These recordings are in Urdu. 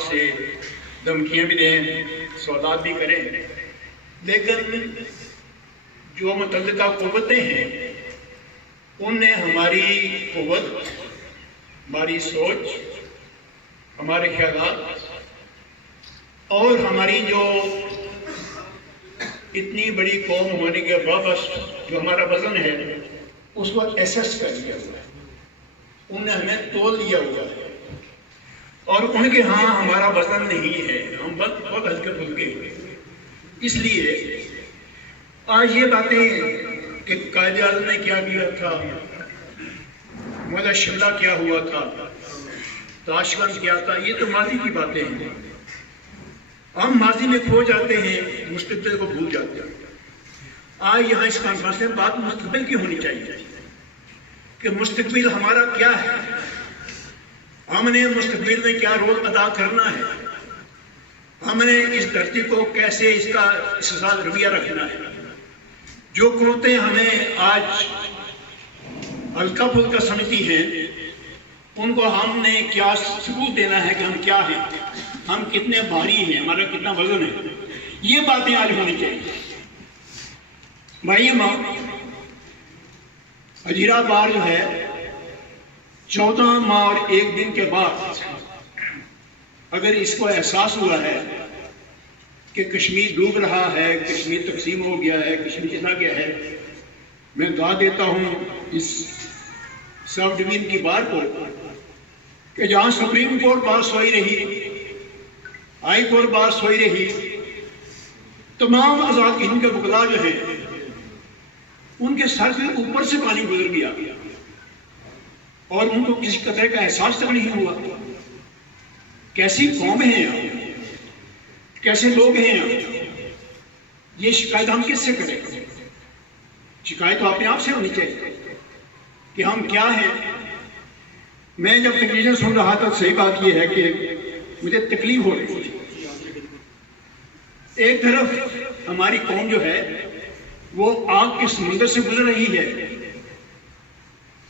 سے دھمکیاں بھی دیں، سوالات بھی کریں، لیکن جو متعلقہ قوتیں ہیں ان نے ہماری قوت، ہماری سوچ، ہمارے خیالات اور ہماری جو اتنی بڑی قوم ہونے کے باوجود جو ہمارا وزن ہے اس کو ایسیس کر لیا ہوا ہے، انہوں نے ہمیں تول لیا ہوا ہے، اور ان کے ہاں ہمارا وزن نہیں ہے، ہم بہت ہلکے پھلکے ہوئے۔ اس لیے آج یہ باتیں کہ قائد اعظم نے کیا کیا تھا، مولا شملہ کیا ہوا تھا، تاشقند کیا تھا، یہ تو ماضی کی باتیں ہیں۔ ہم ماضی میں کھو جاتے ہیں، مستقبل کو بھول جاتے ہیں۔ آج یہاں اس کانفرنس میں بات مستقبل کی ہونی چاہیے کہ مستقبل ہمارا کیا ہے، ہم نے مستقبل میں کیا رول ادا کرنا ہے، ہم نے اس دھرتی کو کیسے اس کا ساتھ رویہ رکھنا ہے۔ جو قوتیں ہمیں آج ہلکا پھلکا سمجھتی ہیں ان کو ہم نے کیا ثبوت دینا ہے کہ ہم کیا ہیں، ہم کتنے بھاری ہیں، ہمارا کتنا وزن ہے، یہ باتیں آج ہونی چاہیے۔ بھائی ماں ہجیرہ بار جو ہے 14 ماہ اور 1 دن کے بعد اگر اس کو احساس ہوا ہے کہ کشمیر ڈوب رہا ہے، کشمیر تقسیم ہو گیا ہے، کشمیر چلا گیا ہے، میں دعا دیتا ہوں اس سب ڈویژن کی بار کو کہ جہاں سپریم کورٹ بار سوئی رہی، ہائی کورٹ بار سوئی رہی، تمام آزاد ہند کے وکلاء جو ہیں ان کے سر کے اوپر سے پانی گزر گیا اور ان کو کسی قطرے کا احساس تک نہیں ہوا۔ کیسی قوم ہیں آپ، کیسے لوگ ہیں آپ، یہ شکایت ہم کس سے کریں؟ شکایت تو اپنے آپ سے ہونی چاہیے کہ ہم کیا ہیں۔ میں جب تقریر سن رہا تھا صحیح بات یہ ہے کہ مجھے تکلیف ہو رہی تھی۔ ایک طرف ہماری قوم جو ہے وہ آگ کے سمندر سے گزر رہی ہے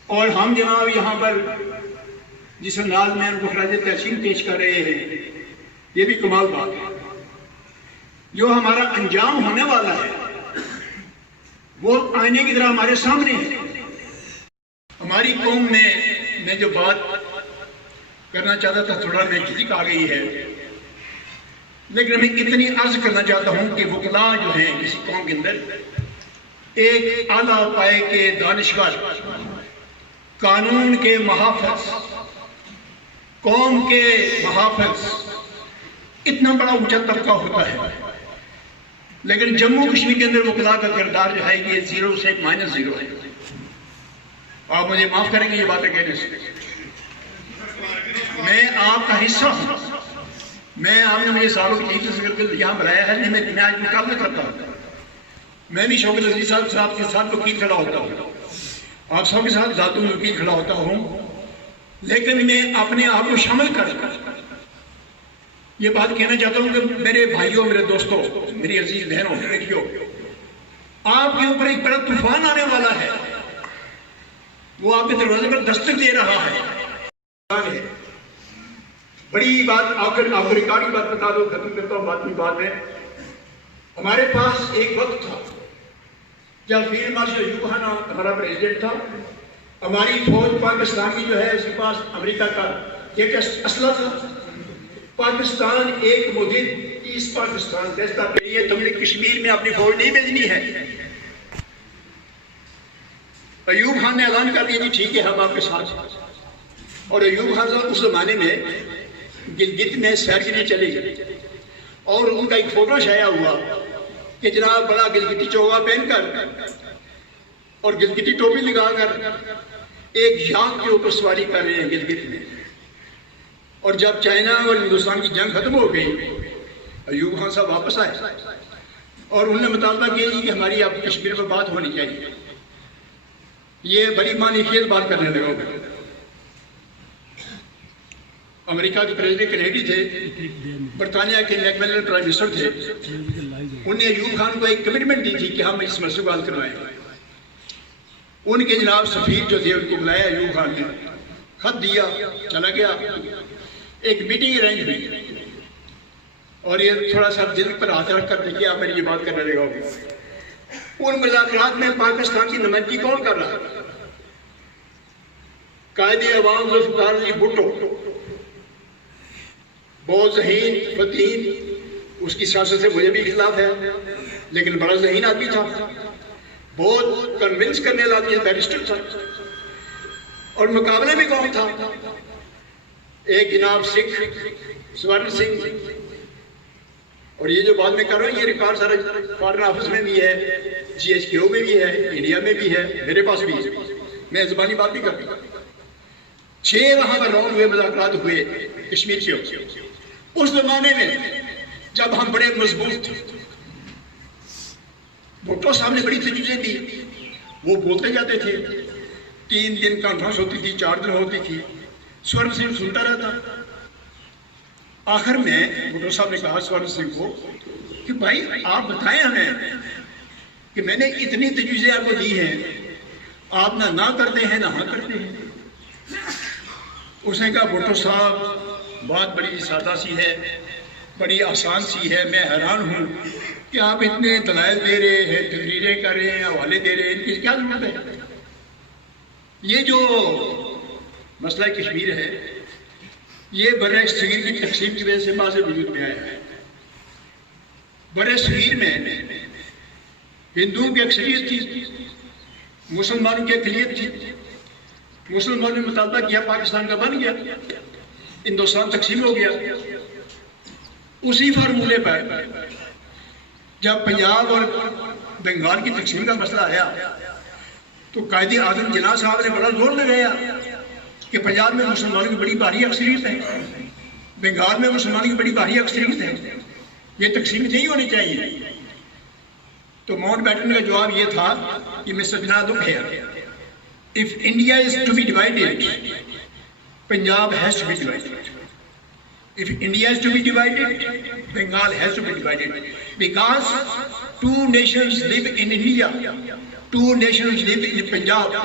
اور ہم جناب یہاں پر جس انداز میں ان کو خراج تحسین پیش کر رہے ہیں، یہ بھی کمال بات ہے۔ جو ہمارا انجام ہونے والا ہے وہ آئینے کی طرح ہمارے سامنے ہے۔ ہماری قوم میں جو بات کرنا چاہتا تھا تھوڑا میں جھجک آ گئی ہے، لیکن میں اتنی عرض کرنا چاہتا ہوں کہ وکلاء جو ہیں کسی قوم کے اندر ایک اعلیٰ پائے کے دانشور، قانون کے محافظ، قوم کے محافظ، اتنا بڑا اونچا طبقہ ہوتا ہے، لیکن جموں کشمیر کے اندر وکلاء کا کردار جو ہے یہ 0 سے -0 ہے۔ آپ مجھے معاف کریں گے یہ باتیں کہنے سے، میں آپ کا حصہ ہوں، میں آپ نے مجھے سالوں کی چیز یہاں بلایا ہے، میں آج مقابلہ کرتا ہوں، میں بھی شوکت عزیز صاحب کے ساتھ وکیل کھڑا ہوتا ہوں، آپ سب کے ساتھ ذاتوں میں وکیل کھڑا ہوتا ہوں، لیکن میں اپنے آپ کو شامل کر یہ بات کہنا چاہتا ہوں کہ میرے بھائیوں، میرے دوستوں، میری عزیز بہنوں، بیٹیوں، آپ کے اوپر ایک بڑا طوفان آنے والا ہے، وہ آپ کے دروازے پر دستک دے رہا ہے۔ بڑی بات آپ کو ریکارڈنگ بات بتا دو، ختم کرتا ہوں، بات کی بات ہے۔ ہمارے پاس ایک وقت تھا جب فیلڈ مارشل ایوب خان ہمارا پریزیڈنٹ تھا، ہماری فوج پاکستان کی جو ہے اس کے پاس امریکہ کا ایک اسلحہ تھا، پاکستان ایک مدد ایسٹ پاکستان فیصلہ کریے تم نے کشمیر میں اپنی فوج نہیں بھیجنی ہے۔ ایوب خان نے اعلان کر دیا جی ٹھیک ہے ہم آپ کے ساتھ، اور ایوب خان صاحب اس زمانے میں گلگت میں سیر کے لیے چلے گئے اور ان کا ایک فوٹو شائع ہوا کہ جناب بڑا گلگتی چوغا پہن کر اور گلگتی ٹوپی لگا کر ایک یاک کے اوپر سواری کر رہے ہیں گلگت میں، اور جب چائنا اور ہندوستان کی جنگ ختم ہو گئی ایوب خان صاحب واپس آئے اور انہوں نے مطالبہ کیا کہ ہماری اب کشمیر پر بات ہونی چاہیے۔ یہ بڑی معنی خیز بات کرنے لگا۔ امریکہ کے پریزیڈنٹ کینیڈی تھے، برطانیہ کے لیفٹیننٹ پرائم منسٹر تھے، انہوں نے ایوب خان کو ایک کمٹمنٹ دی تھی کہ ہم اس مسئلے کو حل کروائیں۔ ان کے جناب سفیر جو تھے ان کو بلایا ایوب خان نے، خط دیا، چلا گیا، ایک میٹنگ ارینج ہوئی، اور یہ تھوڑا سا دل پر ہاتھ رکھ کر دیکھیے، آپ میری یہ بات کرنے لگا ہوگی، ان مذاکرات میں پاکستان کی نمائندگی کون کر رہا ہے؟ قائد عوام ذوالفقار علی بھٹو، بہت ذہین فتین، اس کی سیاست سے مجھے بھی اختلاف ہے، لیکن بڑا ذہین آدمی تھا، بہت کنونس کرنے والا آدمی، بیرسٹر تھا، اور مقابلے میں کون تھا؟ ایک جناب سکھ سورن سنگھ، اور یہ جو بات میں کر رہا ہوں یہ ریکارڈ سارا فارن آفس میں بھی ہے، GHQ میں بھی ہے، انڈیا میں بھی ہے، میرے پاس بھی ہے، میں زبانی بات بھی کرتا ہوں۔ 6 وہاں پر راؤنڈ ہوئے، مذاکرات ہوئے کشمیر کے۔ اس زمانے میں جب ہم بڑے مضبوط تھے، بھٹو صاحب نے بڑی تجویزیں دی، وہ بولتے جاتے تھے، 3 دن کانفرنس ہوتی تھی، 4 دن ہوتی تھی، سورن سنگھ سنتا رہتا۔ آخر میں بھٹو صاحب نے کہا سورن سنگھ کو کہ بھائی آپ بتائیں ہمیں کہ میں نے اتنی تجویزیں آپ کو دی ہیں، آپ نہ کرتے ہیں نہ ہاں کرتے ہیں۔ اس نے کہا بھٹو صاحب بات بڑی سادہ سی ہے، بڑی آسان سی ہے، میں حیران ہوں کہ آپ اتنے دلائل دے رہے ہیں، تقریریں کر رہے ہیں، حوالے دے رہے ہیں، ان کی کیا ضرورت ہے؟ یہ جو مسئلہ کشمیر ہے یہ برِ صغیر کی تقسیم کی وجہ سے بعض وجود میں آیا ہے۔ برِ صغیر میں ہندوؤں کی اکثریت تھی، مسلمانوں کی اقلیت تھی، مسلمانوں نے مطالبہ کیا، پاکستان کا بن گیا، ہندوستان تقسیم ہو گیا۔ اسی فارمولے پر جب پنجاب اور بنگال کی تقسیم کا مسئلہ آیا تو قائد اعظم جناح صاحب نے بڑا زور لگایا کہ پنجاب میں مسلمانوں کی بڑی بھاری اکثریت ہے، بنگال میں مسلمانوں کی بڑی بھاری اکثریت ہے، یہ تقسیم نہیں ہونی چاہیے۔ تو ماؤنٹ بیٹن کا جواب یہ تھا کہ mister Jinnah look here, if India is to be divided, Punjab has to be divided. If India is to be divided, Bengal has to be divided. Because 2 nations live in India, 2 nations live in Punjab,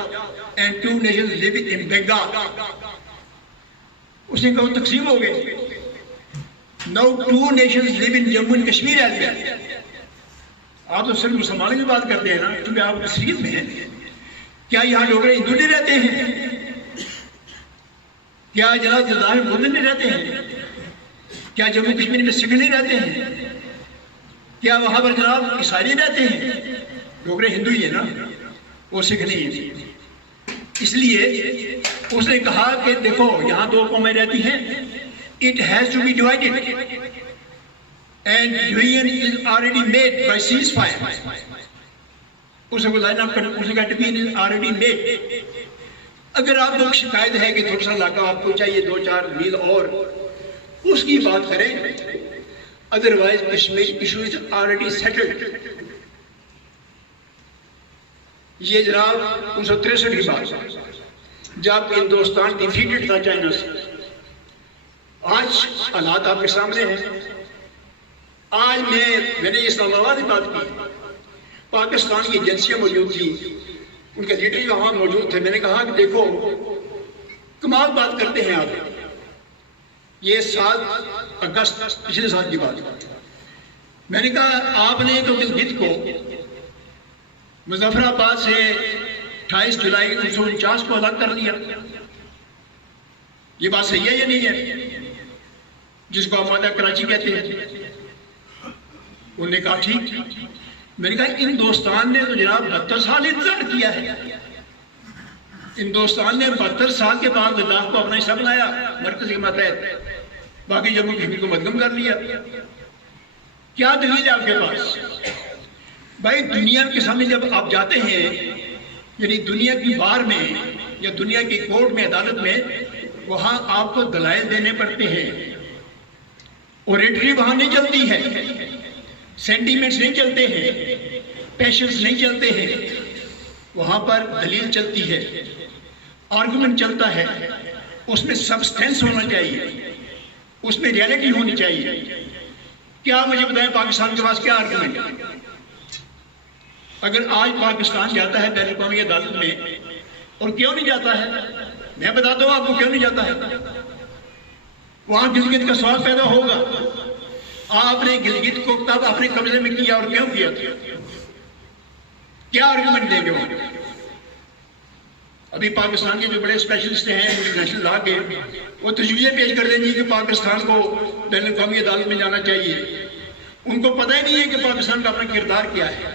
and 2 nations live in Bengal. اس نے کہا تقسیم ہو گئے. Now 2 nations live in Jammu and Kashmir as well. آپ تو صرف مسلمانوں کی بات کرتے ہیں نا، کیونکہ آپ اکثریت میں ہیں. کیا یہاں لوگ ہندو نہیں رہتے ہیں؟ کیا جناب جزائر میں بدھ نہیں رہتے ہیں؟ کیا جموں کشمیر میں سکھ نہیں رہتے ہیں؟ کیا وہاں پر جناب عیسائی رہتے ہیں؟ ڈوگرے ہندو ہی ہے نا، وہ سکھ نہیں ہیں. اس لیے اس نے کہا کہ دیکھو یہاں 2 قومیں رہتی ہیں، it has to be divided and union is already made by ceasefire. اس کو لائن اپ کرنا، اس نے کہا ڈویژن is already made. اگر آپ لوگ شکایت ہے کہ تھوڑا سا علاقہ آپ کو چاہیے 2-4 میل اور، اس کی بات کریں، otherwise Kashmir issue is already settled. یہ جناب 1963 کی بات جب ہندوستان ڈیفیٹڈ تھا چائنا سے. آج حالات آپ کے سامنے ہیں. آج میں نے اسلام آباد کی بات کی، پاکستان کی ایجنسیاں موجود تھیں، ان کے لیڈر وہاں موجود تھے. میں نے کہا کہ دیکھو کمال بات کرتے ہیں آپ. یہ 7 اگست پچھلے سال کی بات. میں نے کہا آپ نے تو گلگت کو مظفر آباد سے 28 جولائی 1949 کو الگ کر دیا. یہ بات صحیح ہے یا نہیں ہے؟ جس کو آپ معاہدہ کراچی کہتے ہیں. انہوں نے کہا ٹھیک. میں نے کہا ہندوستان نے تو جناب 72 سال انتظار کیا ہے. ہندوستان نے 72 سال کے بعد لداخ کو اپنا حصہ بنایا مرکزی کے ماتحت، باقی جموں کشمیر کو مدغم کر لیا. کیا دلیل ہے آپ کے پاس؟ بھائی دنیا کے سامنے جب آپ جاتے ہیں، یعنی دنیا کی بار میں یا دنیا کی کورٹ میں، عدالت میں، وہاں آپ کو دلائل دینے پڑتے ہیں. اوریٹری وہاں نہیں چلتی ہے، سینٹیمنٹس نہیں چلتے ہیں، پیشنس نہیں چلتے ہیں. وہاں پر دلیل چلتی ہے، آرگومنٹ چلتا ہے. اس میں سبسٹینس ہونا چاہیے، اس میں ریالٹی ہونی چاہیے. کیا مجھے بتائیں پاکستان کے پاس کیا آرگومنٹ ہے؟ اگر آج پاکستان جاتا ہے بین الاقوامی عدالت میں، اور کیوں نہیں جاتا ہے؟ میں بتاتا ہوں آپ کو کیوں نہیں جاتا ہے. وہاں گلگت کا سوال پیدا ہوگا. آپ نے گلگت کو کب اپنے قبضے میں کیا اور کیوں کیا؟ کیا آرگومنٹ دیں گے وہاں؟ ابھی پاکستان کے جو بڑے اسپیشلسٹ ہیں انٹرنیشنل لا کے، وہ تجویزیں پیش کر دیں گے کہ پاکستان کو بین الاقوامی عدالت میں جانا چاہیے. ان کو پتہ ہی نہیں ہے کہ پاکستان کا اپنا کردار کیا ہے،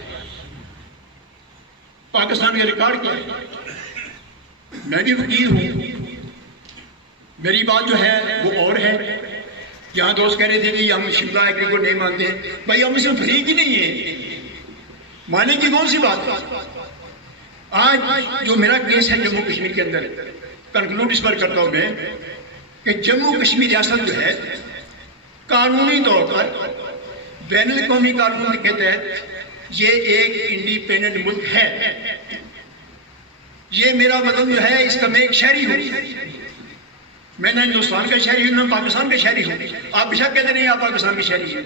پاکستان کا ریکارڈ کیا ہے. میں بھی وکیل ہوں، میری بات جو ہے وہ اور ہے. یہاں دوست کہہ رہے تھے کہ ہم شملہ ایکٹ کو نہیں مانتے ہیں. بھائی ہم اس میں فریق ہی نہیں ہے، ماننے کی کون سی بات ہے؟ آج جو میرا کیس ہے جموں کشمیر کے اندر، کنکلوڈ اس پر کرتا ہوں میں کہ جموں کشمیر ریاست جو ہے قانونی طور پر بین الاقوامی قانون کے تحت یہ ایک انڈیپینڈنٹ ملک ہے. یہ میرا وطن جو ہے، اس کا میں ایک شہری ہوں. میں نہ ہندوستان کا شہری ہوں نہ پاکستان کا شہری ہوں. آپ بے شک کہتے نہیں آپ پاکستان کے شہری ہیں،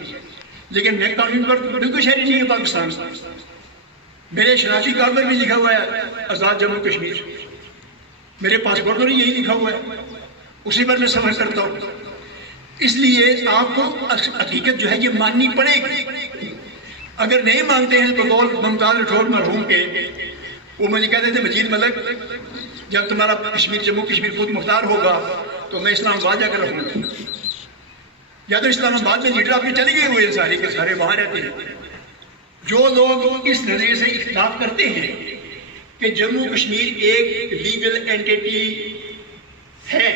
لیکن میں قانون پر بالکل شہری نہیں ہوں پاکستان سے. میرے شناختی کارڈ پر بھی لکھا ہوا ہے آزاد جموں کشمیر، میرے پاسپورٹ پر یہی لکھا ہوا ہے، اسی پر میں سفر کرتا ہوں. اس لیے آپ کو حقیقت جو ہے یہ ماننی پڑے گی. اگر نہیں مانتے ہیں تو قول ممتاز راٹھور مرحوم کے، وہ مجھے کہتے تھے مجید ملک جب تمہارا کشمیر جموں کشمیر خود مختار ہوگا تو میں اسلام آباد جا کر رہوں گا. یا تو اسلام آباد میں لیڈر آپ کے چلے گئے ہوئے سارے کے سارے وہاں رہتے ہیں. جو لوگ اس نظریے سے اختلاف کرتے ہیں کہ جموں کشمیر ایک لیگل اینٹیٹی ہے،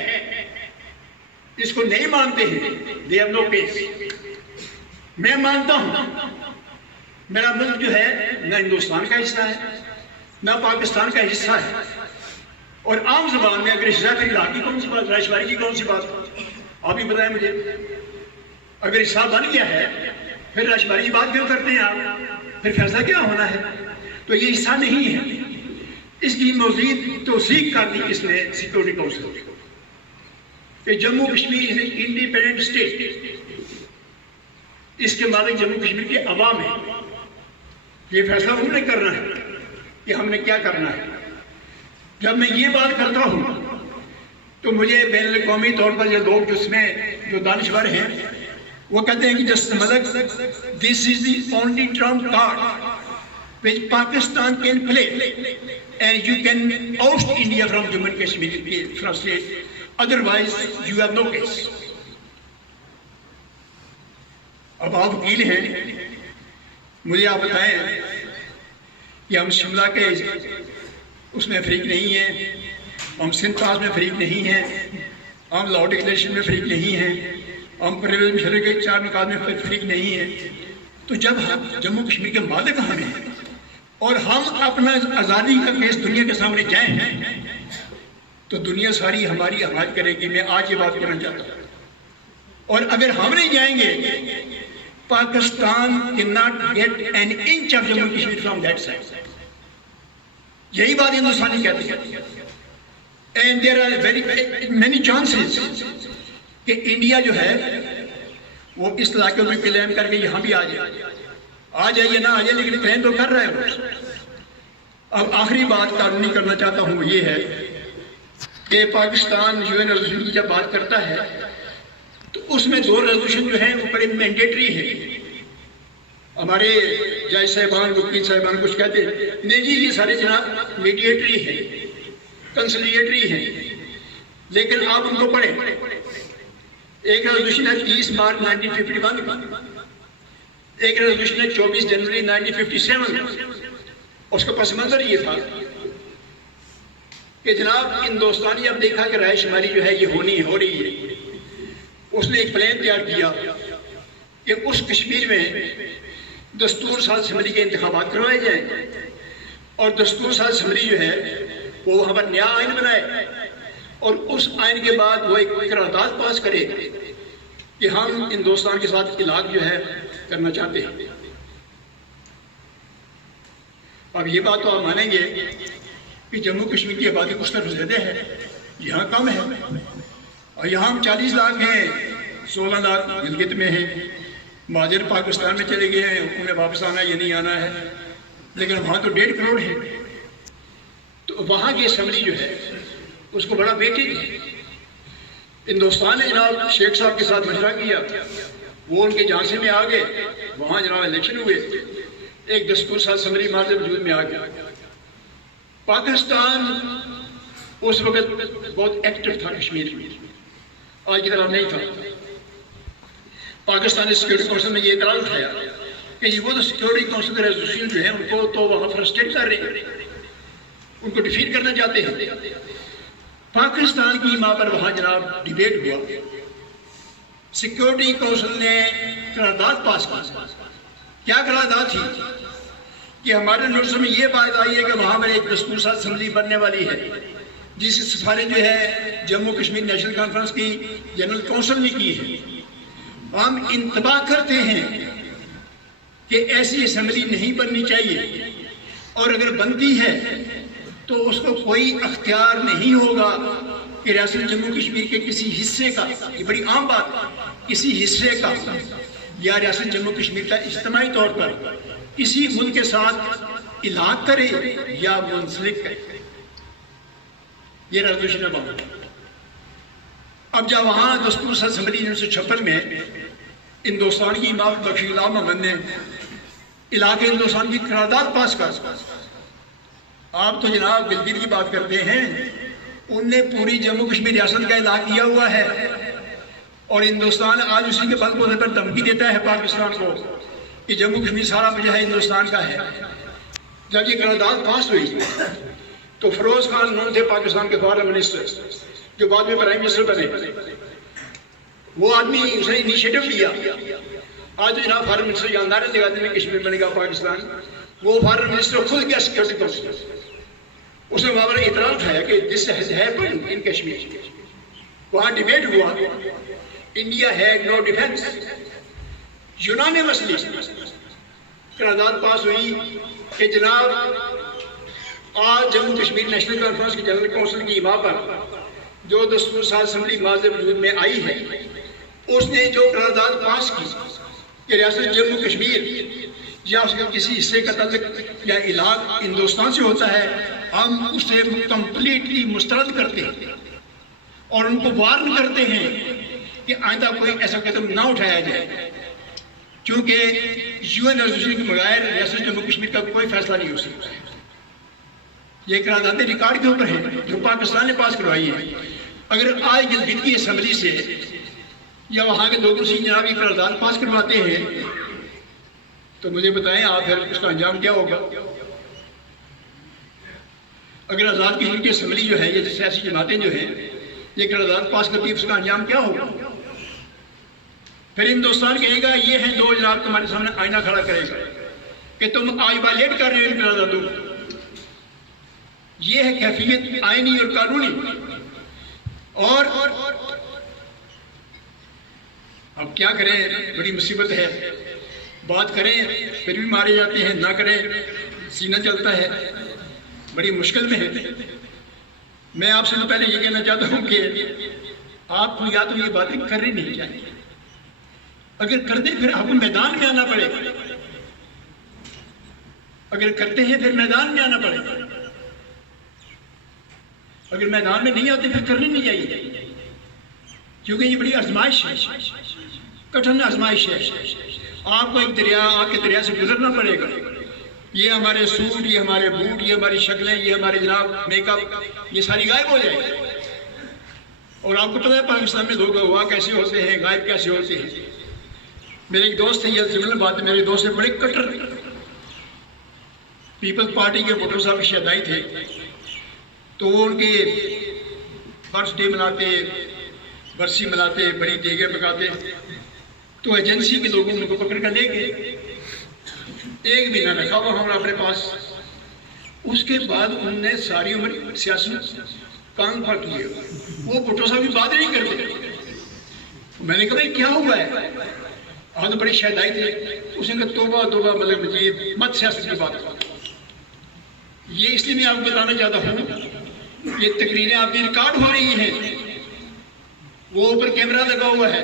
اس کو نہیں مانتے ہیں، دے ہیو نو پیس. میں مانتا ہوں میرا ملک جو ہے نہ ہندوستان کا حصہ ہے نہ پاکستان کا حصہ ہے. اور عام زبان میں اگر حصہ پھر علاقے کی کون سی بات، راشواری کی کون سی بات، آپ ہی بتائیں مجھے. اگر حصہ بن گیا ہے پھر راشواری کی بات کیوں کرتے ہیں آپ؟ پھر فیصلہ کیا ہونا ہے؟ تو یہ حصہ نہیں ہے. اس کی مزید توثیق کر دی اس نے سیکورٹی کونسل کہ جموں کشمیر از اے انڈیپینڈنٹ اسٹیٹ. اس کے مالک جموں کشمیر کے عوام ہیں. یہ فیصلہ انہوں نے کرنا ہے کہ ہم نے کیا کرنا ہے. جب میں یہ بات کرتا ہوں تو مجھے بین الاقوامی طور پر یہ لوگ جس میں جو دانشور ہیں وہ کہتے ہیں کہ justice Malik this is the only trump card which Pakistan can play and you can oust India from Jammu and Kashmir from state, otherwise you have no case. اب آپ وکیل ہیں، مجھے آپ بتائیں کہ ہم شملہ کے اس میں فریق نہیں ہیں، ہم سندھ پاس میں فریق نہیں ہیں، ہم لاہور ڈکلیریشن میں فریق نہیں ہیں، ہم پرویز مشرف کے 4 نکات میں فریق نہیں ہیں. تو جب ہم جموں کشمیر کے مالک ہم ہیں اور ہم اپنا آزادی کا کیس دنیا کے سامنے جائیں تو دنیا ساری ہماری حمایت کرے گی. میں آج یہ بات کرنا چاہتا ہوں. اور اگر ہم نہیں جائیں گے Pakistan cannot get an inch of Jammu Kashmir from that side. یہی بات ہندوستانی کہتے ہیں. And there are very many chances کہ انڈیا جو ہے وہ اس علاقے میں کلیم کر کے یہاں بھی آ جائے نہ آ جائے لیکن کلیم تو کر رہا ہے. اب آخری بات قانونی کرنا چاہتا ہوں وہ یہ ہے کہ پاکستان UN ریزولوشن کی جب بات کرتا ہے تو اس میں 2 ریزولوشن جو ہیں وہ بڑے مینڈیٹری ہیں. ہمارے جج صاحبان وکیل صاحبان کچھ کہتے ہیں نہیں جی یہ سارے جناب میڈیٹری ہیں، کنسلیٹری ہیں، لیکن آپ ان کو پڑھیں. ایک ریزولوشن ہے 30 مارچ 1951، ایک ریزولوشن ہے 24 جنوری 1957. اس کا پس منظر یہ تھا کہ جناب ہندوستانی اب دیکھا کہ رائے شماری جو ہے یہ ہو رہی ہے. اس نے ایک پلان تیار کیا کہ اس کشمیر میں دستور ساز اسمبلی کے انتخابات کروائے جائیں اور دستور ساز اسمبلی جو ہے وہ وہاں پر نیا آئین بنائے اور اس آئین کے بعد وہ ایک قرارداد پاس کرے کہ ہم ہندوستان کے ساتھ علاقہ جو ہے کرنا چاہتے ہیں. اب یہ بات تو آپ مانیں گے کہ جموں کشمیر کی آبادی کچھ طرف زیادہ ہے، یہاں کم ہے، اور یہاں ہم 40 لاکھ ہیں، 16 لاکھ گلگت میں ہیں. مہاجر پاکستان میں چلے گئے ہیں، انہیں واپس آنا ہے یا نہیں آنا ہے، لیکن وہاں تو 1.5 کروڑ ہیں. تو وہاں کی اسمبلی جو ہے اس کو بڑا ویٹیج ہے. ہندوستان نے جناب شیخ صاحب کے ساتھ مشورہ کیا وہ ان کے جھانسے میں آ گئے، وہاں جناب الیکشن ہوئے، ایک دستور ساز اسمبلی ماضی وجود میں آ گیا۔ پاکستان اس وقت بہت ایکٹیو تھا کشمیر میں، آج کی طرح نہیں تھا۔ پاکستانی سیکورٹی کونسل میں یہ اعتراض اٹھایا کہ یہ وہ تو سیکورٹی کونسل کے ریزولوشن جو ہیں ان کو تو وہاں فرسٹریٹ کر رہے ہیں، ان کو ڈیفیٹ کرنا چاہتے ہیں۔ پاکستان کی ماں پر وہاں جناب ڈیبیٹ ہوا، سیکورٹی کونسل نے قرارداد پاس کی۔ کیا قرارداد تھی کہ ہمارے نوٹس میں یہ بات آئی ہے کہ وہاں پر ایک دستور ساز اسمبلی بننے والی ہے جس کی سفارش جو ہے جموں کشمیر نیشنل کانفرنس کی جنرل کونسل نے کی ہے۔ ہم انتباہ کرتے ہیں کہ ایسی اسمبلی نہیں بننی چاہیے، اور اگر بنتی ہے تو اس کو کوئی اختیار نہیں ہوگا کہ ریاست جموں کشمیر کے کسی حصے کا، یہ بڑی عام بات، کسی حصے کا یا ریاست جموں کشمیر کا اجتماعی طور پر کسی ملک کے ساتھ الحاق کرے یا منسلک کرے۔ یہ ریزولوشن ہے بات۔ اب جب وہاں دستور ساز اسمبلی 1956 میں ہندوستان کی امام بخش غلام محمد نے علاقے ہندوستان کی قرارداد پاس کر، آپ تو جناب گلگت کی بات کرتے ہیں، ان نے پوری جموں کشمیر ریاست کا اعلان کیا ہوا ہے، اور ہندوستان آج اسی کے بل بوتے پر دھمکی دیتا ہے پاکستان کو کہ جموں کشمیر سارا جو ہے ہندوستان کا ہے۔ جب یہ قرارداد پاس ہوئی تو فیروز خان نون تھے پاکستان کے فارن منسٹر، جو بعد میں پرائم منسٹر بنے، وہ آدمی اس نے انیشیٹو لیا۔ آج تو جناب فارن منسٹر جاندار ہے لگاتے میں کشمیر بنے گا پاکستان، وہ فارن منسٹر خود کیا سیکورٹی کونسل، اس نے وہاں پر اعتراض اٹھایا کہ this has happened in Kashmir. وہاں ڈیبیٹ ہوا، India had no defence, unanimously قرارداد پاس ہوئی کہ جناب آج جموں کشمیر نیشنل کانفرنس کی جنرل کونسل کی ماں پر جو دستور ساز اسمبلی ماضی وجود میں آئی ہے، اس نے جو قرارداد پاس کی کہ ریاست جموں کشمیر یا اس کے کسی حصے کا تعلق یا علاقہ ہندوستان سے ہوتا ہے، ہم اسے کمپلیٹلی مسترد کرتے ہیں اور ان کو وارن کرتے ہیں کہ آئندہ کوئی ایسا قدم نہ اٹھایا جائے، کیونکہ یو این ریزولوشن کے بغیر ریاست جموں کشمیر کا کوئی فیصلہ نہیں ہو سکتا۔ یہ قراردادیں ریکارڈ کے اوپر ہیں جو پاکستان نے پاس کروائی ہے۔ اگر آج گلگت کی اسمبلی سے یا وہاں کے لوگوں سے جناب یہ قرارداد پاس کرواتے ہیں تو مجھے بتائیں آپ پھر اس کا انجام کیا ہوگا؟ اگر آزاد کشمیر کی اسمبلی جو ہے، یہ سیاسی جماعتیں جو ہیں، یہ قرارداد پاس کرتی ہے، اس کا انجام کیا ہوگا؟ پھر ہندوستان کہے گا یہ ہیں دو جناب تمہارے سامنے آئینہ کھڑا کرے گا کہ تم آج وائلیٹ کر رہے ہو ان قراردادوں کو۔ یہ ہے کیفیت آئینی اور قانونی۔ اور اب کیا کریں، بڑی مصیبت ہے، بات کریں پھر بھی مارے جاتے ہیں، نہ کریں سینہ چلتا ہے، بڑی مشکل میں ہے۔ میں آپ سے پہلے یہ کہنا چاہتا ہوں کہ آپ کو یا تو یہ باتیں کرنی نہیں چاہیے، اگر کرتے پھر آپ کو میدان میں آنا پڑے گا، اگر کرتے ہیں پھر میدان میں آنا پڑے گا، اگر میدان میں نہیں آتے پھر کرنی نہیں چاہیے، کیونکہ یہ بڑی آزمائش ہے، کٹھن آزمائش ہے۔ آپ کو ایک دریا، آپ کے دریا سے گزرنا پڑے گا۔ یہ ہمارے سوٹ، یہ ہمارے بوٹ، یہ ہماری شکلیں، یہ ہمارے جناب میک اپ، یہ ساری غائب ہو جائے گی۔ اور آپ کو پتہ ہے پاکستان میں لوگ ہوا کیسے ہوتے ہیں، غائب کیسے ہوتے ہیں۔ میرے ایک دوست ہیں، یہ سمجھنے بات ہے، میرے دوست بڑے کٹر پیپلز پارٹی کے بھٹو صاحب کی شہدائی تھے، تو وہ ان کے برتھ ڈے مناتے، برسی مناتے، بڑی دیگیں پکاتے، تو ایجنسی کے لوگوں ان کو پکڑ کر لے گئے، ایک بھی نہ رکھا وہ ہمارا اپنے پاس۔ اس کے بعد انہوں نے ساری عمر سیاسی کام پھٹ لیے، وہ بھٹو صاحب کی بات نہیں کرتے۔ میں نے کہا بھائی کیا ہوا ہے؟ آج تو بڑی شہدائی تھی، اس نے کہا توبہ توبہ ملک مجید، مت سیاست کی بات کرو۔ یہ اس لیے میں آپ کو بتانا چاہتا ہوں، یہ تقریریں آپ کی ریکارڈ ہو رہی ہیں، وہ اوپر کیمرہ لگا ہوا ہے،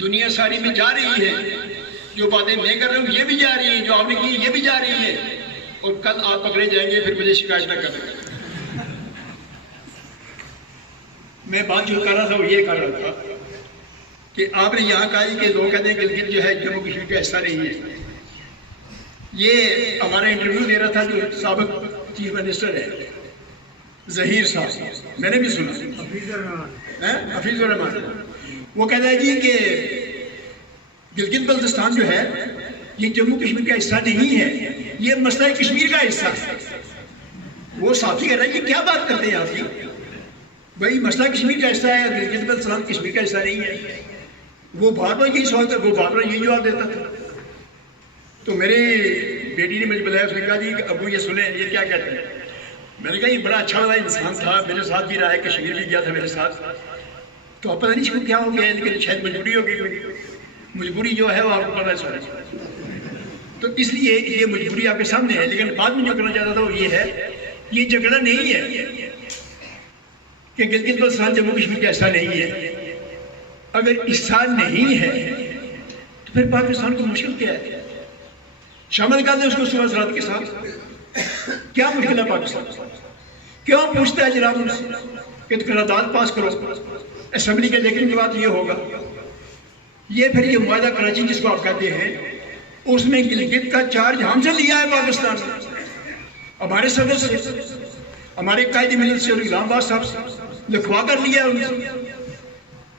دنیا ساری میں جا رہی ہے، جو باتیں میں کر رہا ہوں یہ بھی جا رہی ہیں، جو آپ نے کی یہ بھی جا رہی ہے، اور کل آپ پکڑے جائیں گے پھر مجھے شکایت نہ کریں۔ میں بات جو کر رہا تھا وہ یہ کر رہا تھا کہ آپ نے یہاں کہا کہ لوگ کہتے ہیں کہ گلگت جو ہے جموں کشمیر کا حصہ نہیں ہے. یہ ہمارا انٹرویو دے رہا تھا جو سابق چیف منسٹر ہے ظہیر صاحب، میں نے بھی سنا، حفیظ الرحمان، وہ کہتا ہے جی کہ گلگت بلتستان جو ہے یہ جموں کشمیر کا حصہ نہیں ہے، یہ مسئلہ کشمیر کا حصہ ہے. وہ ساتھی کہہ رہا ہے کہ کیا بات کرتے ہیں آپ کی، بھائی مسئلہ کشمیر کا حصہ ہے، گلگت بلتستان کشمیر کا حصہ نہیں ہے. وہ بار بار یہی سوال تھا، وہ بار بار یہی جواب دیتا تھا. تو میری بیٹی نے مجھے بلایا، اس نے کہا جی کہ ابو یہ سنیں یہ کیا کہتے ہیں. میں نے کہا یہ بڑا اچھا والا انسان تھا، میرے ساتھ بھی رہا ہے، کشمیر بھی گیا تھا میرے ساتھ. تو اب پتہ نہیں اس کو کیا ہو گیا ہے، لیکن شاید مجبوری ہو گئی، مجبوری جو ہے وہ آپ کو پتہ چلا. تو اس لیے یہ مجبوری آپ کے سامنے ہے. لیکن بعد میں جو کرنا چاہتا تھا وہ یہ ہے، یہ جھگڑا نہیں ہے کہ گلگت بلتستان جموں کشمیر کا حصہ نہیں ہے. اگر حصہ نہیں ہے تو پھر پاکستان کو مشکل کیا ہے؟ شامل کر دیں اس کو صبح سرحد کے ساتھ. کیا مشکل ہے پاکستان؟ کیوں پوچھتا ہے جناب ان سے کہ قرارداد پاس کرو اسمبلی کے، لیکن کے بعد یہ ہوگا. یہ پھر یہ معاہدہ کراچی جس کو آپ کہتے ہیں، اس میں گلگت کا چارج ہم سے لیا ہے پاکستان نے، ہمارے صدر سے، ہمارے قائد ملت سے اور غلام آباد صاحب سے لکھوا کر لیا ہے ان سے.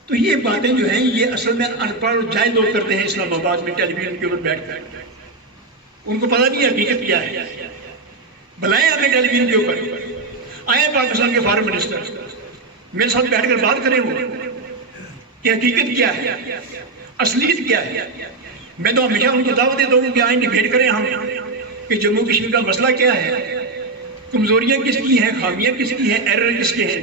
تو یہ باتیں جو ہیں یہ اصل میں ان پڑھ اور جاہل لوگ کرتے ہیں اسلام آباد میں ٹیلی ویژن کے اوپر بیٹھ کر. ان کو پتہ نہیں ہے حقیقت کیا ہے. بلائیں ہمیں ٹیلی ویژن کے اوپر، آئیں پاکستان کے فارن منسٹر میرے ساتھ بیٹھ کر بات کریں وہ کہ حقیقت کیا ہے، اصلیت کیا ہے. میں تو ہمیشہ ان کو دعوت دیتا ہوں کہ آئیں ڈیبیٹ کریں ہم کہ جموں کشمیر کا مسئلہ کیا ہے، کمزوریاں کس کی ہیں، خامیاں کس کی ہیں، ایرر کس کے ہیں،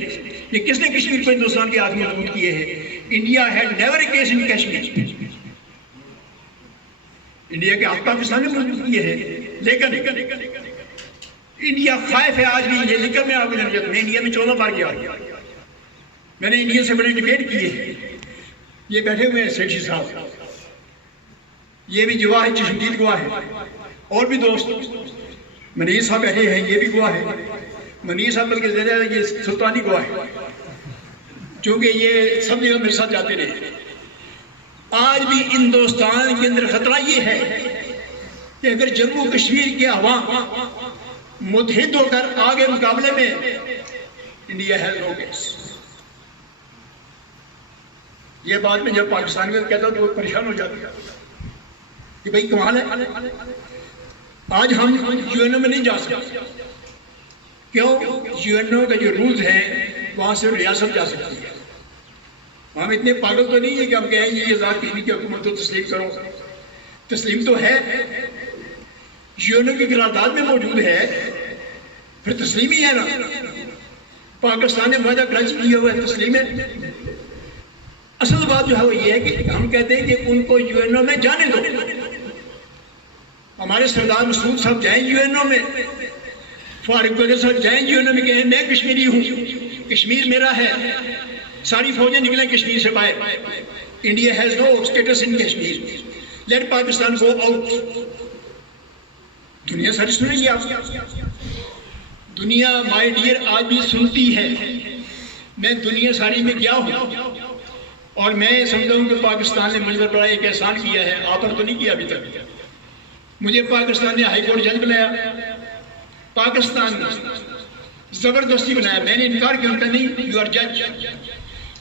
یہ کس نے کشمیر کو ہندوستان کے ہاتھ میں مضبوط کیے ہیں. India had never a case in Kashmir, India کے ہاتھ پاکستان نے مضبوط کیے ہیں. لیکن انڈیا خائف ہے آج بھی. یہ لکھ کر میں آپ کو میں انڈیا میں 14 بار گیا، میں نے انڈیا سے بڑے ڈبیٹ کیے ہیں. یہ بیٹھے ہوئے ہیں سیٹھی صاحب، یہ بھی گواہ ہے، چشمدید گواہ ہے، اور بھی دوست منیر صاحب بیٹھے ہیں، یہ بھی گواہ ہے. منیر صاحب بلکہ زیادہ یہ سلطانی گواہ ہے، چونکہ یہ سب جگہ میرے ساتھ جاتے رہے. آج بھی ہندوستان کے اندر خطرہ یہ ہے کہ اگر جموں کشمیر کے عوام متحد ہو کر آگے مقابلے میں، انڈیا ہے نو کیس. یہ بات میں جب پاکستان میں کہتا تو وہ پریشان ہو جاتا کہ بھائی کمال ہے، آج ہم یو این او میں نہیں جا سکتے. کیوں؟ یو این او کا جو رولز ہیں وہاں سے ریاست جا سکتی ہے. ہم اتنے پاگل تو نہیں ہیں کہ ہم کہیں یہ آزاد کشمیر کی حکومت کو تسلیم کرو. تسلیم تو ہے، یو این او کی قرارداد میں موجود ہے، پھر تسلیم ہی ہے نا. پاکستان نے معاہدہ کراچی کیا ہوا ہے، تسلیم ہے. اصل بات جو ہے وہ یہ ہے کہ ہم کہتے ہیں کہ ان کو یو این او میں جانے دو. ہمارے سردار مسعود صاحب جائیں یو این او میں، فاروق وزیر صاحب جائیں یو این او میں، کہیں میں کشمیری ہوں، کشمیر میرا ہے، ساری فوجیں نکلیں کشمیر سے باہر. India has no status in Kashmir, let Pakistan go out. دنیا ساری سنیں گی آپ، دنیا مائی ڈیئر آج بھی سنتی ہے. میں دنیا ساری میں گیا ہوں اور میں سمجھتا ہوں کہ پاکستان نے مجھ پر بڑا ایک احسان کیا ہے. آپ پر تو نہیں کیا ابھی تک. مجھے پاکستان نے ہائی کورٹ جج بنایا، پاکستان نے زبردستی بنایا. میں نے انکار کیا، کہ نہیں یو آر جج.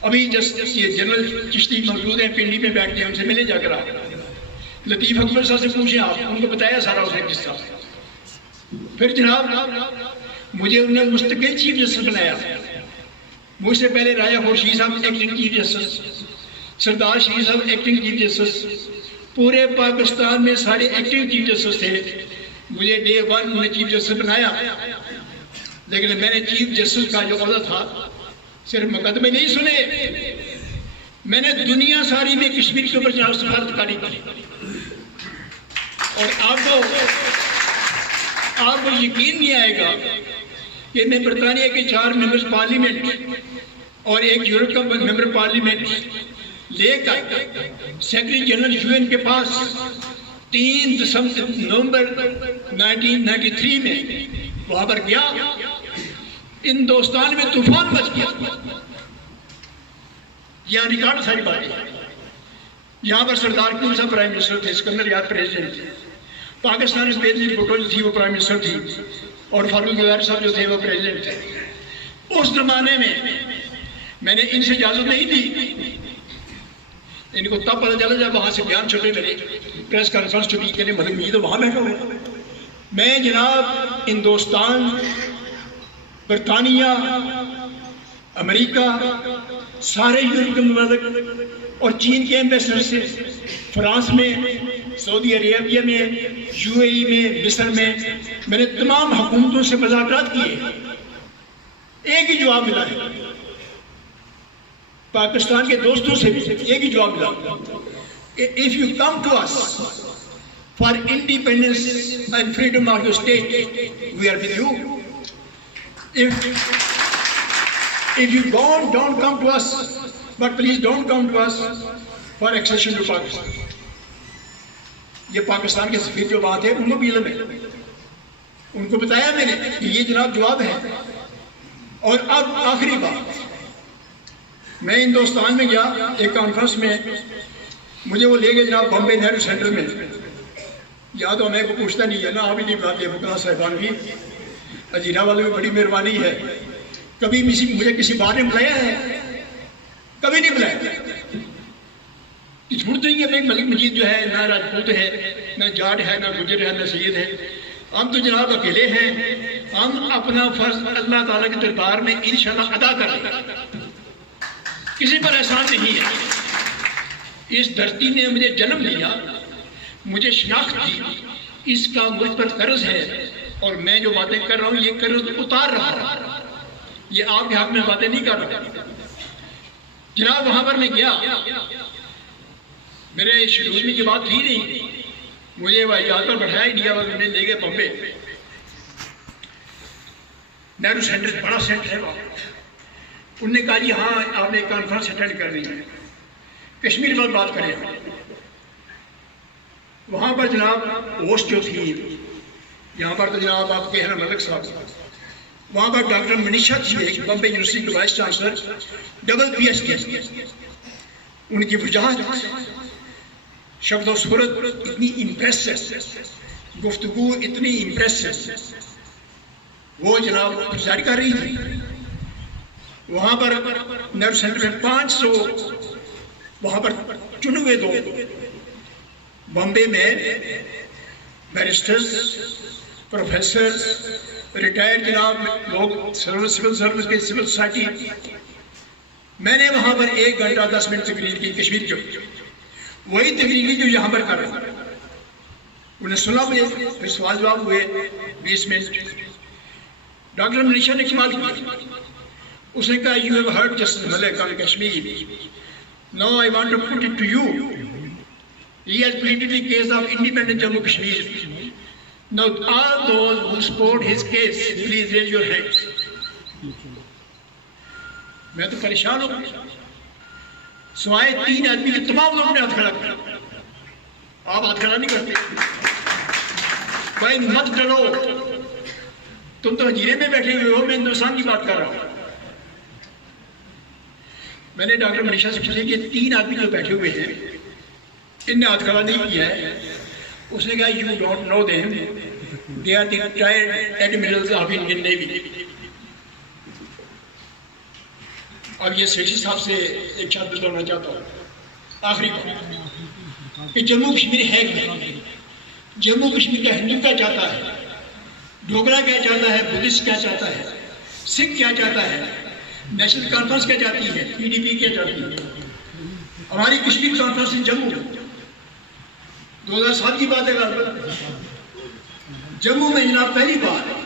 ابھی یہ جنرل چشتی موجود ہیں پنڈی میں بیٹھ کے، ہم سے ملے جا کر. آپ لطیف اکبر صاحب سے پوچھیں، آپ ان کو بتایا سارا اس نے قصہ. پھر جناب مجھے انہوں نے مستقل چیف جسٹس بنایا. مجھ سے پہلے راجہ خورشید صاحب ایکٹنگ چیف جسٹس، سردار شریف صاحب ایکٹنگ چیف جسٹس. پورے پاکستان میں سارے ایکٹنگ چیف جسٹس تھے. مجھے ڈے 1 انہوں نے چیف جسٹس بنایا، لیکن میں نے چیف جسٹس کا جو عہدہ تھا صرف مقدمے نہیں سنے، میں نے دنیا ساری میں کشمیر کے اوپر جناب سفارت کاری کی. اور آپ کو یقین نہیں آئے گا کہ میں برطانیہ کے 4 ممبرز پارلیمنٹ اور ایک یورپ کا ممبر پارلیمنٹ لے کر سیکرٹری جنرل یو این کے پاس 3 نومبر 1993 میں وہاں پر گیا. ہندوستان میں طوفان مچ گیا. یہاں ریکارڈ ساری باتیں. یہاں پر سردار کون سا پرائم منسٹر تھے؟ اسکندر یاد پریزیڈنٹ تھے. پاکستان میں بینظیر بھٹو جو تھی وہ پرائم منسٹر تھی, اور فاروق گوہر صاحب جو تھے وہ پریزیڈنٹ تھے. اس زمانے میں نے ان سے اجازت نہیں دی. ان کو تب پتہ چلا جب وہاں سے بیان چھپے میرے پریس کانفرنس چھپی کہ مدن مجید تو وہاں بیٹھا ہوا. میں جناب ہندوستان, برطانیہ, امریکہ, سارے یورپ کے ممالک اور چین کے ایمبیسڈر سے, فرانس میں, سعودی عربیہ میں, UAE میں, مصر میں نے تمام حکومتوں سے مذاکرات کیے. ایک ہی جواب ملا ہے. پاکستان کے دوستوں سے بھی ایک ہی جواب ملا. If you come to us for independence and freedom of your state, we are with you. If you don't come to us, but please don't come to us for accession to Pakistan. یہ پاکستان کے سفیر جو بات ہے ان کو بھی علم ہے, ان کو بتایا میں نے کہ یہ جناب جواب ہے. اور اب آخری بات, میں ہندوستان میں گیا ایک کانفرنس میں, مجھے وہ لے گئے جناب بامبے نہرو سینٹر میں. یا تو ہمیں کو پوچھتا نہیں ہے نا, آپ ہی نہیں بتاتے فقراء صاحبان کی, اجیرہ والوں کی بڑی مہربانی ہے. کبھی مجھے کسی بات نے بلایا ہے؟ کبھی نہیں بلایا. جھوٹ نہیں ہے بھائی, ملک مجید جو ہے نہ راجپوت ہے, نہ جاٹ ہے, نہ گجر ہے, نہ سید ہے. ہم تو جناب اکیلے ہیں. ہم اپنا فرض اللہ تعالیٰ کے دربار میں انشاءاللہ ادا کریں. کسی پر احسان نہیں ہے. اس دھرتی نے مجھے جنم دیا, مجھے شناخت دی, اس کا مجھ پر قرض ہے, اور میں جو باتیں کر رہا ہوں یہ قرض اتار رہا ہوں. یہ آپ کے حق میں باتیں نہیں کر رہا. جناب وہاں پر میں گیا, میرے شیڈول میں یہ بات تھی نہیں, مجھے ہوائی جہاز پر بٹھایا انڈیا والوں نے, لے گئے بمبے. نہرو سینٹر بڑا سینٹر ہے وہاں. انہوں نے کہا جی ہاں آپ نے ایک کانفرنس اٹینڈ کر رہی ہے, کشمیر پر بات کریں. وہاں پر جناب ہوسٹ جو تھی, یہاں پر تو جناب آپ کے ہیں ملک صاحب, وہاں پر ڈاکٹر منیشا تھی, ایک بمبے یونیورسٹی کے وائس چانسلر, ڈبل PhD. ان کی وجاہت, شبد و صورت اتنی امپریسو, گفتگو اتنی امپریسو, وہ جناب جاری کر رہی تھی. وہاں پر نہرو سینٹر میں 500 وہاں پر چنے ہوئے لوگ, بامبے میں بیرسٹرز, پروفیسرز, ریٹائرڈ جناب لوگ, سول سروس کے, سول سوسائٹی. میں نے وہاں پر 1 گھنٹہ 10 منٹ تقریر کی کشمیر کے اوپر, وہی تقریر کی جو یہاں پر کر رہا ہوں. انہیں سنا مجھے, پھر سوال جواب ہوئے 20 منٹ. ڈاکٹر منیشا نے کمال کیا. اس نے کہا you have heard Justice Malik on Kashmir. Now I want to put it to you. He has pleaded the case of independent Jammu Kashmir. Now all those who support his case, please raise your hands. میں تو پریشان ہوں, سوائے 3 آدمی کے تمام لوگوں نے ہاتھ کھڑا کیا. آپ ہاتھ کھڑا نہیں کرتے. بھائی مت ڈرو, تم تو ہجیرے میں بیٹھے ہوئے ہو, میں ہندوستان کی بات کر رہا ہوں. میں نے ڈاکٹر منیشا سے پوچھا کہ 3 آدمی جو بیٹھے ہوئے ہیں ان نے ہاتھ کھڑا نہیں کیا ہے. اس نے کہا you don't know them, they are the retired admirals of Indian Navy. اب یہ سیٹھی صاحب سے ایک شاد بتانا چاہتا ہوں. آخری بات کہ جموں کشمیر ہے کیا؟ جموں کشمیر کا ہندو کیا چاہتا ہے, ڈوگرا کیا چاہتا ہے, بدھسٹ کیا چاہتا ہے, سکھ کیا چاہتا ہے, نیشنل کانفرنس کیا چاہتی ہے, PDP کیا چاہتی ہے. ہماری کشمیر کانفرنس ان جموں 2007 کی بات ہے. جموں میں جناب پہلی بار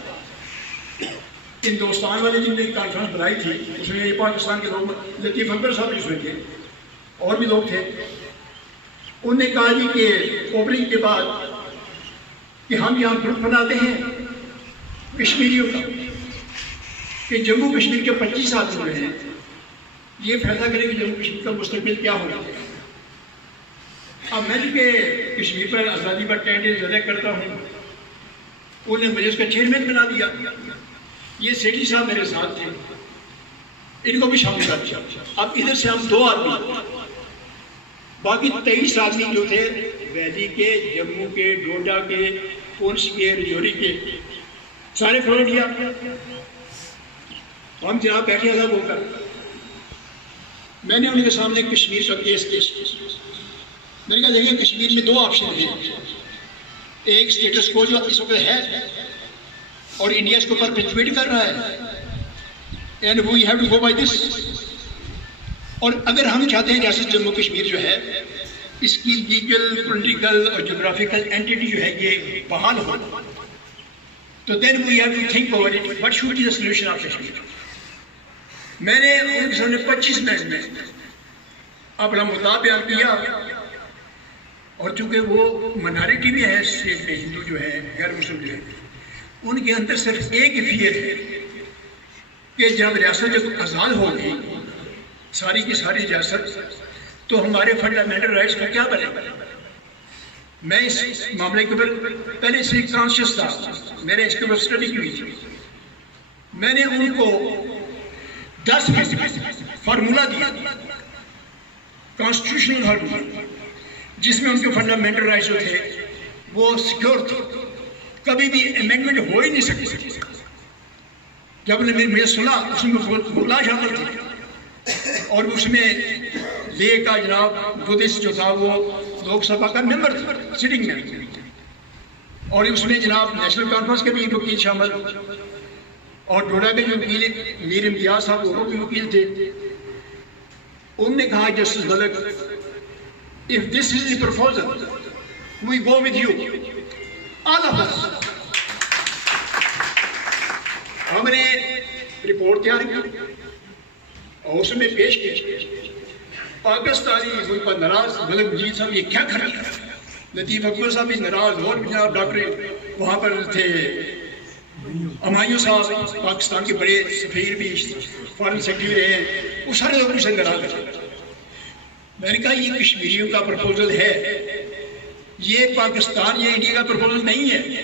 ہندوستان والے جن نے کانفرنس بنائی تھی, اس میں پاکستان کے لوگ, لطیف اکبر صاحب بھی اس میں تھے, اور بھی لوگ تھے. انہوں نے کہا جی کہ اوپننگ کے بعد کہ ہم یہاں گروپ بناتے ہیں کشمیریوں کا, کہ جموں کشمیر کے 25 سال ہوئے ہیں, یہ فیصلہ کریں کہ جموں کشمیر کا مستقبل کیا ہوگا. اب میں چونکہ کشمیر پر آزادی پر کینڈیڈیٹ زیادہ کرتا ہوں, انہوں نے مجھے اس کا چیئرمین بنا دیا. یہ سیٹھی صاحب میرے ساتھ تھے, ان کو بھی شامل کر دیا. اب ادھر سے ہم 2 آدمی باقی 23 آدمی جو تھے ویلی کے، جموں کے، ڈوڈا کے، پونچھ کے، رجوری کے، سارے فوراً لیا. ہم جناب بیٹھے الگ ہو کر میں نے ان کے سامنے کشمیر کا کیس میں نے کہا دیکھیں کشمیر میں 2 آپشن ہیں. ایک اسٹیٹس کو جو اس وقت ہے اور انڈیا اس کو پرپیچویٹ کر رہا ہے and we have to go by this. اور اگر ہم چاہتے ہیں ریاست جموں کشمیر جو ہے اس کی لیگل، پولیٹیکل اور جغرافیکل اینٹیٹی جو ہے یہ بحال ہو تو then we have to think over it what should be the solution of Kashmir. میں نے ان کے سامنے 25 منٹ میں اپنا مدعا بیان کیا اور چونکہ وہ منارٹی بھی ہے اسٹیٹ میں، ہندو جو ہے، غیر مسلم جو ہے، ان کے اندر صرف ایک فیئر ہے کہ جب ریاست جب آزاد ہوگی ساری کی ساری ریاست تو ہمارے فنڈامنٹل رائٹس کا کیا بنے گا. میں اس معاملے کے اوپر پہلے سے کانشیس تھا، میں نے اس کے اوپر اسٹڈی کی ہوئی تھی. میں نے ان کو 10 فارمولہ دیا، کانسٹیٹیوشنل فارمولہ، جس میں ان کے فنڈامنٹل رائٹس جو تھے وہ سیکیور تھے، کبھی بھی امینڈمنٹ ہو ہی نہیں سکتی. جب نے مجھے سنا اس میں فارمولہ شامل تھے اور اس میں لے کا جناب گودیش جو تھا وہ لوک سبھا کا ممبر تھا سٹنگ میں، اور اس میں جناب نیشنل کانفرنس کے بھی وکیل شامل اور ڈوڈا کے جو وکیل میر امتیاز صاحب وہ بھی وکیل تھے. انہوں نے کہا justice Malik if this is the proposal we go with you all of us. ہم نے رپورٹ تیار کی اور اس میں پیش کی. پاکستانی ملک پر ناراض ملک مجید صاحب یہ کیا کر رہے ہیں، لطیف اکبر صاحب بھی ناراض، اور جناب ڈاکٹر وہاں پر تھے ہمایوں صاحب پاکستان کے بڑے سفیر بھی فارن سیکرٹری رہے ہیں، وہ سارے لوگ مجھ سے ناراض ہیں. میں نے کہا یہ کشمیریوں کا پرپوزل ہے، یہ پاکستان یا انڈیا کا پرپوزل نہیں ہے.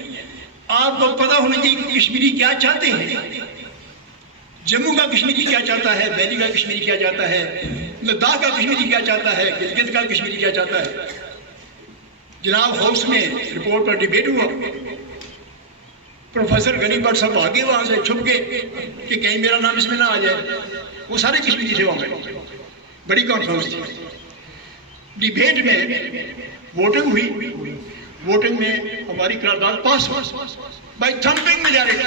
آپ کو پتہ ہونا چاہیے کہ کشمیری کیا چاہتے ہیں، جموں کا کشمیری کیا چاہتا ہے، ویلی کا کشمیری کیا چاہتا ہے، لداخ کا کشمیری کیا چاہتا ہے، گلگت کا کشمیری کیا چاہتا ہے. جناب ہاؤس میں رپورٹ پر ڈیبیٹ ہوا. پروفیسر غنی بٹ صاحب آگے وہاں سے چھپ کے کہ کہیں میرا نام اس میں نہ آ جائے. وہ سارے کشمیری تھے وہاں پہ، بڑی کانفرنس تھی. ڈیبیٹ میں ووٹنگ ہوئی، ووٹنگ میں ہماری قرارداد پاس ہو بائی تھمپنگ میجارٹی.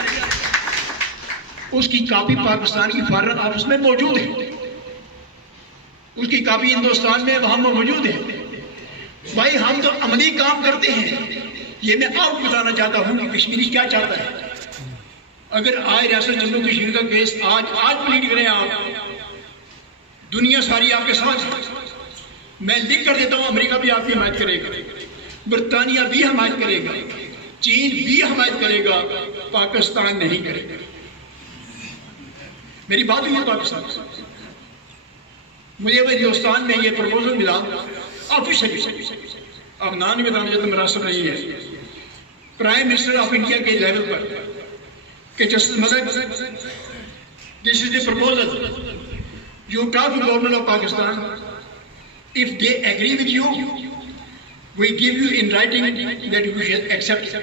اس کی کاپی پاکستان کی فارن آفس میں موجود ہے، اس کی کاپی ہندوستان میں وہاں موجود ہے. بھائی ہم تو عملی کام کرتے ہیں. یہ میں آپ کو بتانا چاہتا ہوں کہ کشمیری کیا چاہتا ہے. اگر آئے ریاست جموں کشمیر کا کیس آج پلیٹ کریں آپ، دنیا ساری آپ کے ساتھ ہے. میں لکھ کر دیتا ہوں امریکہ بھی آپ کی حمایت کرے گا، برطانیہ بھی حمایت کرے گا، چین بھی حمایت کرے گا، پاکستان نہیں کرے گا. میری بات ہوئی ہے پاکستان سے. مجھے ہندوستان میں یہ پروپوزل ملا آفیشلی، اب نام نہیں بتانا چاہتا، مناسب نہیں ہے، پرائم منسٹر آف انڈیا کے لیول پر کہ justice Malik this is the proposal you talk to government of Pakistan. If they agree with you, we give you in writing that you shall accept it.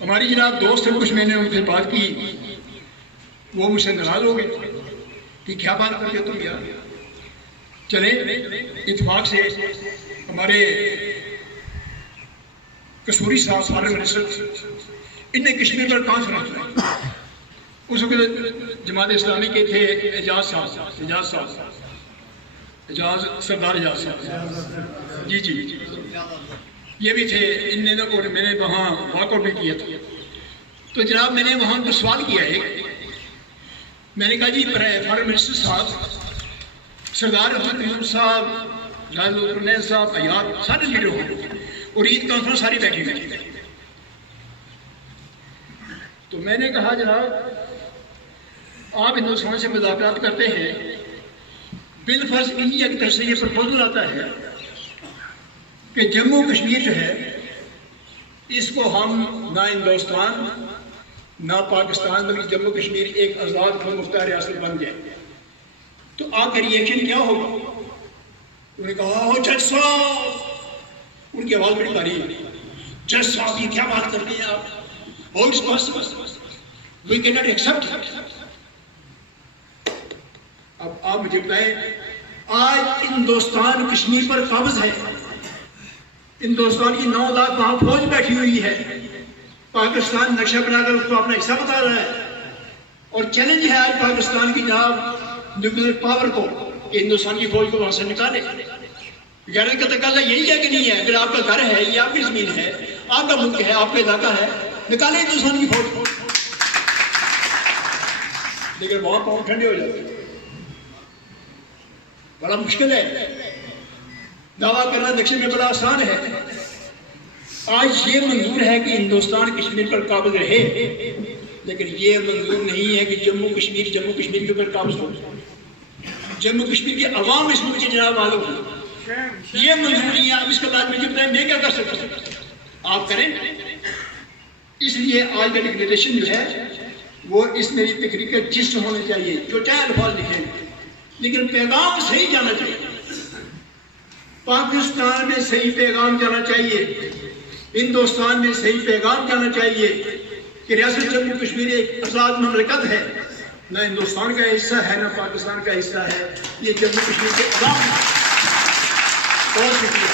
ہماری جناب دوست ہیں کچھ، میں نے ان سے بات کی، وہ مجھ سے ناراض ہو گئے کہ کیا بات کرتے تم یار. چلیں اتفاق سے ہمارے کسوری صاحب فارن منسٹر ان نے کشمیر پر کانفرنس کی. اس وقت جماعت اسلامی کے تھے اعجاز صاحب، سردار اعجاز صاحب، جی یہ بھی تھے. ان نے اور میں نے وہاں واک آؤٹ بھی کیا تھا. تو جناب میں نے وہاں کو سوال کیا ہے، میں نے کہا جی فارن منسٹر صاحب، سردار احمد صاحب، جہاز صاحب، ایاد سارے لیڈر ہوں اور عید کانفرنس ساری بیٹھی ہوئی تھی. تو میں نے کہا جناب آپ ہندوستان سے مذاکرات کرتے ہیں، بالفرض انڈیا کی طرف سے یہ پرپوزل آتا ہے کہ جموں کشمیر جو ہے اس کو ہم نہ ہندوستان نہ پاکستان بلکہ جموں کشمیر ایک آزاد خود مختار ریاست بن جائے. تو آپ کا ریئیکشن کیا ہوگا؟ انہوں نے کہا جج صاحب، ان کی آواز بڑی بھاری ہے، جج صاحب یہ کیا بات کر رہے ہیں آپ؟ اور اس بات وی کین ناٹ ایکسپٹ۔ اب آپ مجھے بتائیں، آج ہندوستان کشمیر پر قابض ہے، ہندوستان کی 9 لاکھ وہاں فوج بیٹھی ہوئی ہے، پاکستان نقشہ بنا کر اس کو اپنا حصہ بتا رہا ہے، اور چیلنج ہے آج پاکستان کی جناب نیوکلیر پاور کو کہ ہندوستان کی فوج کو وہاں سے نکالے۔ غیرت کا تقاضا یہی ہے کہ نہیں ہے؟ اگر آپ کا گھر ہے، یہ آپ کی زمین ہے، آپ کا ملک ہے، آپ کا علاقہ ہے، نکالے ہندوستان کی فوج۔ لیکن وہاں پاؤں ٹھنڈے ہو جاتے ہیں، بڑا مشکل ہے۔ دعویٰ کرنا نقشے میں بڑا آسان ہے۔ آج یہ منظور ہے کہ ہندوستان کشمیر پر قابض رہے، لیکن یہ منظور نہیں ہے کہ جموں کشمیر کے اوپر قابض ہو۔ جموں کشمیر کے عوام اس ملک کے جناب معلوم ہو، یہ منظور نہیں ہے۔ اب اس کے بعد مجھے بتائیں میں کیا کر سکتا ہوں؟ آپ کریں۔ اس لیے آج کا ڈکلیریشن جو ہے وہ اس میری تقریر کا جسٹ ہونے چاہیے، جو چاہے الفاظ لکھیں، لیکن پیغام صحیح جانا چاہیے۔ پاکستان میں صحیح پیغام جانا چاہیے، ہندوستان میں صحیح پیغام جانا چاہیے کہ ریاست جموں کشمیر ایک آزاد مملکت ہے، نہ ہندوستان کا حصہ ہے نہ پاکستان کا حصہ ہے، یہ جموں کشمیر کے عوام ہے۔ بہت شکریہ۔